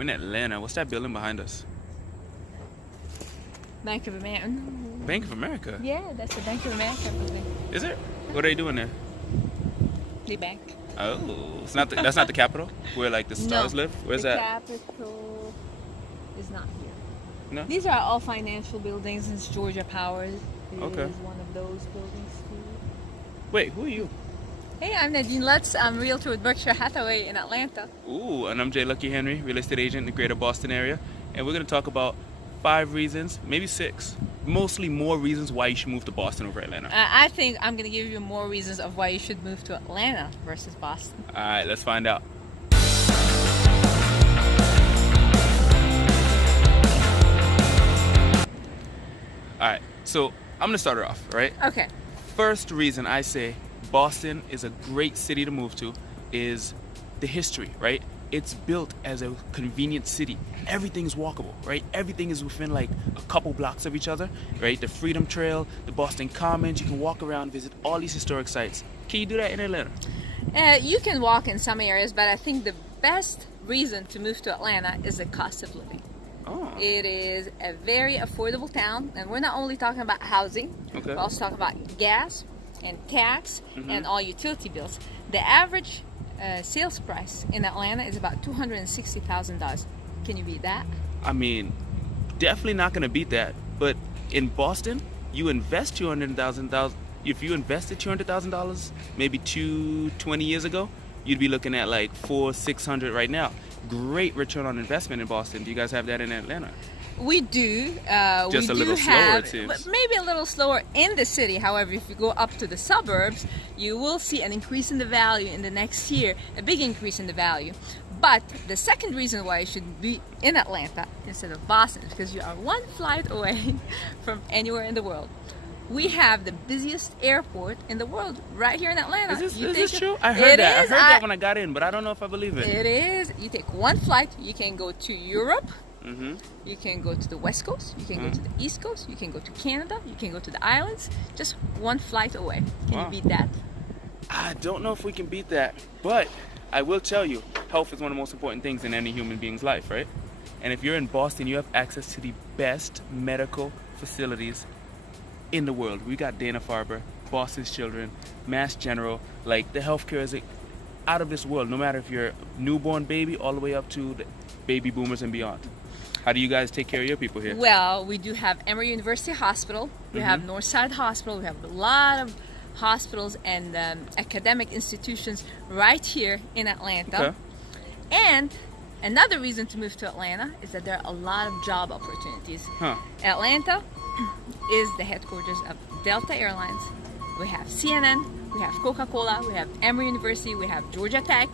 We're in Atlanta. What's that building behind us? Bank of America. Bank of America? Yeah, that's the Bank of America building. Is it? What are they doing there? The bank. Oh, it's not. That's not the Capitol where like the stars live. Where's the that? Capitol is not here. No. These are all financial buildings. It's Georgia Power is Okay. one of those buildings too. Wait, who are you? Hey, I'm Nadine Lutz. I'm a realtor with Berkshire Hathaway in Atlanta. Ooh, and I'm Jay Lucky Henry, real estate agent in the greater Boston area. And we're going to talk about 5 reasons, maybe 6, mostly more reasons why you should move to Boston over Atlanta. I think I'm going to give you more reasons of why you should move to Atlanta versus Boston. All right, let's find out. All right, so I'm going to start it off, right? Okay. First reason I say Boston is a great city to move to is the history, right? It's built as a convenient city. Everything's walkable, right? Everything is within like a couple blocks of each other, right? The Freedom Trail, the Boston Commons, you can walk around, visit all these historic sites. Can you do that in Atlanta? You can walk in some areas, but I think the best reason to move to Atlanta is the cost of living. Oh. It is a very affordable town, and we're not only talking about housing, Okay. we're also talking about gas and tax and all utility bills. The average sales price in Atlanta is about $260,000. Can you beat that? I mean, definitely not going to beat that. But in Boston, you invest $200,000. If you invested $200,000 maybe 20 years ago, you'd be looking at like $400,000-$600,000 right now. Great return on investment in Boston. Do you guys have that in Atlanta? We do. Just a little slower, it seems. But maybe a little slower in the city. However, if you go up to the suburbs, you will see an increase in the value in the next year, a big increase in the value. But the second reason why you should be in Atlanta instead of Boston is because you are one flight away from anywhere in the world. We have the busiest airport in the world right here in Atlanta. Is this true? I heard that. I heard that when I got in, but I don't know if I believe it. It is. You take one flight, you can go to Europe. Mm-hmm. You can go to the West Coast, you can go to the East Coast, you can go to Canada, you can go to the islands, just one flight away. Can you beat that? I don't know if we can beat that, but I will tell you, health is one of the most important things in any human being's life, right? And if you're in Boston, you have access to the best medical facilities in the world. We got Dana-Farber, Boston's Children, Mass General. Like, the healthcare is out of this world, no matter if you're a newborn baby all the way up to the baby boomers and beyond. How do you guys take care of your people here? Well, we do have Emory University Hospital, we have Northside Hospital, we have a lot of hospitals and academic institutions right here in Atlanta. Okay. And another reason to move to Atlanta is that there are a lot of job opportunities. Atlanta is the headquarters of Delta Airlines. We have CNN, we have Coca-Cola, we have Emory University, we have Georgia Tech,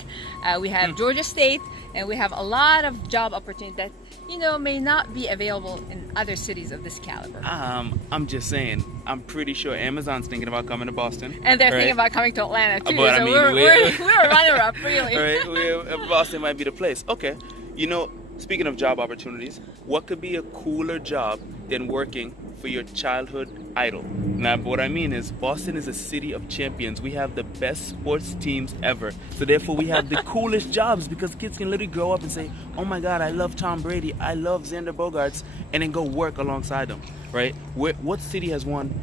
we have Georgia State, and we have a lot of job opportunities that, you know, may not be available in other cities of this caliber. I'm just saying, I'm pretty sure Amazon's thinking about coming to Boston. And they're thinking about coming to Atlanta too, But, so I mean, we're a runner-up, really. Right, Boston might be the place. Okay, you know, speaking of job opportunities, what could be a cooler job than working for your childhood idol? Now, what I mean is, Boston is a city of champions. We have the best sports teams ever. So therefore, we have the coolest jobs because kids can literally grow up and say, oh my God, I love Tom Brady, I love Xander Bogaerts, and then go work alongside them, right? What city has won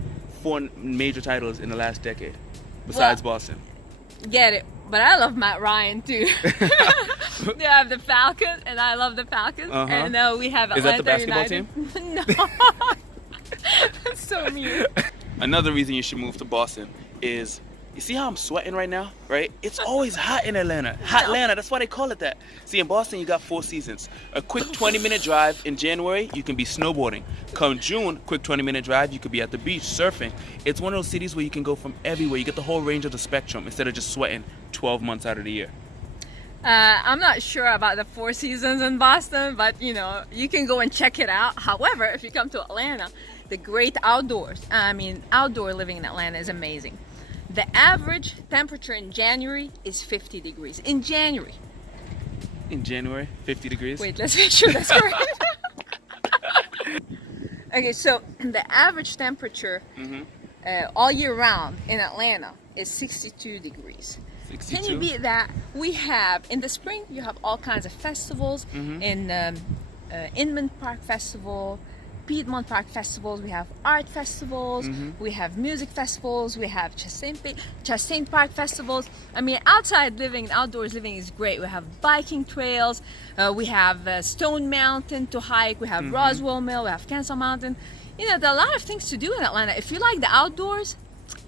4 major titles in the last decade besides Boston? Get it. But I love Matt Ryan too. They have the Falcons, and I love the Falcons. And we have Atlanta Is that the basketball United. team? No. That's so mean. Another reason you should move to Boston is, you see how I'm sweating right now, right? It's always hot in Atlanta. Hot Atlanta, that's why they call it that. See, in Boston, you got 4 seasons. A quick 20-minute drive in January, you can be snowboarding. Come June, quick 20-minute drive, you could be at the beach surfing. It's one of those cities where you can go from everywhere. You get the whole range of the spectrum instead of just sweating 12 months out of the year. I'm not sure about the 4 seasons in Boston, but you know, you can go and check it out. However, if you come to Atlanta, the great outdoors, outdoor living in Atlanta is amazing. The average temperature in January is 50 degrees. In January. In January, 50 degrees? Wait, let's make sure that's correct. Okay, so the average temperature all year round in Atlanta is 62 degrees. 62. Can you beat that? We have, in the spring, you have all kinds of festivals. In Inman Park Festival, Piedmont Park Festivals, we have art festivals, we have music festivals, we have Chastain Park Festivals. I mean, outside living and outdoors living is great. We have biking trails, we have Stone Mountain to hike, we have Roswell Mill, we have Cancel Mountain. You know, there are a lot of things to do in Atlanta. If you like the outdoors,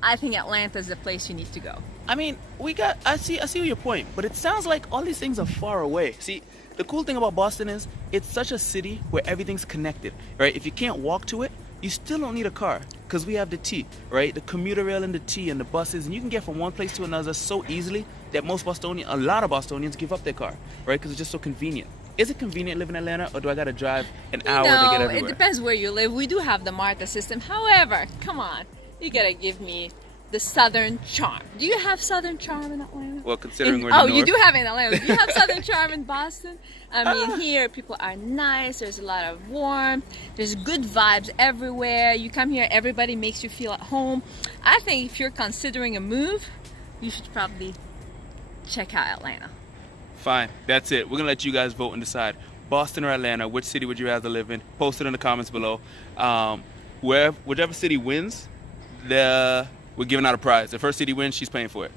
I think Atlanta is the place you need to go. I mean, I see your point, but it sounds like all these things are far away. See, the cool thing about Boston is it's such a city where everything's connected, right? If you can't walk to it, you still don't need a car because we have the T, right? The commuter rail and the T and the buses, and you can get from one place to another so easily that a lot of Bostonians give up their car, right? Because it's just so convenient. Is it convenient living in Atlanta, or do I got to drive an hour to get everywhere? It depends where you live. We do have the MARTA system. However, come on, you gotta give me the Southern charm. Do you have Southern charm in Atlanta? Well, considering we're in the north. You do have it in Atlanta. Do you have Southern charm in Boston? I mean, here people are nice. There's a lot of warmth. There's good vibes everywhere. You come here, everybody makes you feel at home. I think if you're considering a move, you should probably check out Atlanta. Fine, that's it. We're gonna let you guys vote and decide. Boston or Atlanta, which city would you rather live in? Post it in the comments below. Whichever city wins, we're giving out a prize. The first city wins, she's paying for it.